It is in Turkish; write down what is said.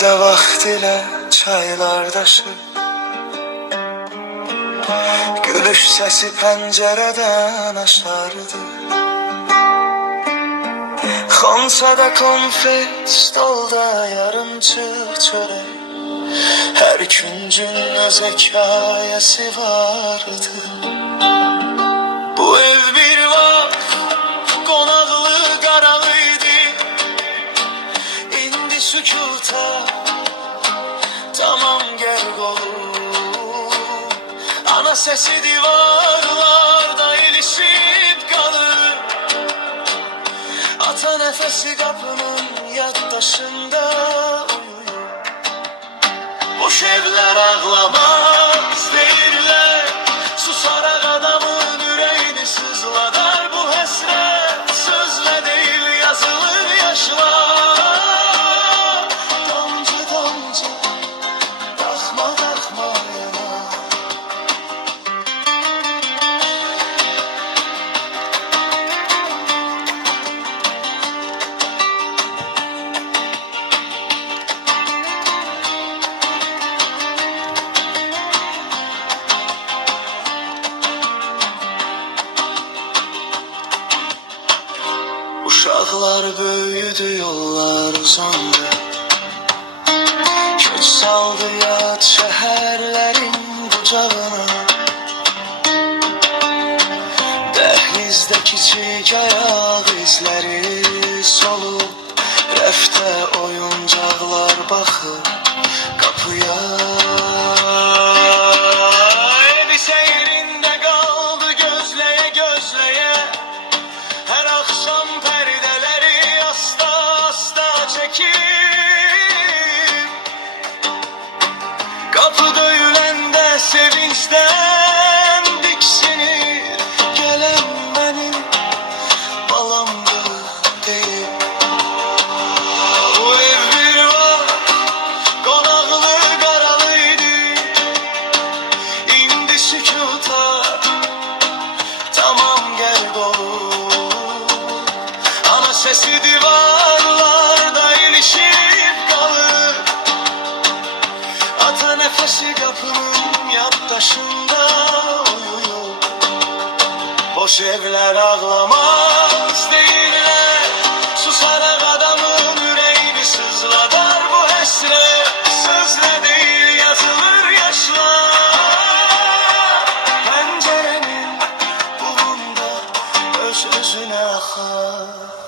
Evde vaktiyle çaylardaşı, gülüş sesi pencereden aşardı. Xonsada konfet, stolda yarımçıq çörək, her küncün öz hekayesi vardı. Bu ev bir vakf, konaklı qaralıydı. İndi sükuta, tamam gel olur. Ana sesi divarlarda ilişip kalır. Ata nefesi kapının yaddaşında uyuyor. Boş evler ağlamaz değiller, susarak adamın yüreğini sızladar. Bu hesret sözle değil yazılır yaşlar. Damcı damcı bakma bakma yana. Uşaqlar böyüdü, yollar uzandı. Köç saldı yad şəhərlərin bucağına. Dəhlizdə kiçik ayaq izləri solub, rəfdə oyuncaqlar baxır qapıya. Evi seyrində qaldı gözləyə gözləyə, her akşam perdeleri asta asta çekip, kapıda ülende sevinçten diksinir. Gelen benim balamdı deyip. Bu ev bir var, konaklı qaralıydı. İndi sükuta, tamam gel olur. Ana sesi divarlarda ilişip kalır. Ata nefesi kapının yaddaşında uyuyor. Boş evler ağlamaz değiller, susarak adamın yüreğini sızladar. Bu hesret sözle değil yazılır yaşlar. Pencerenin bulunda öz özüne akar.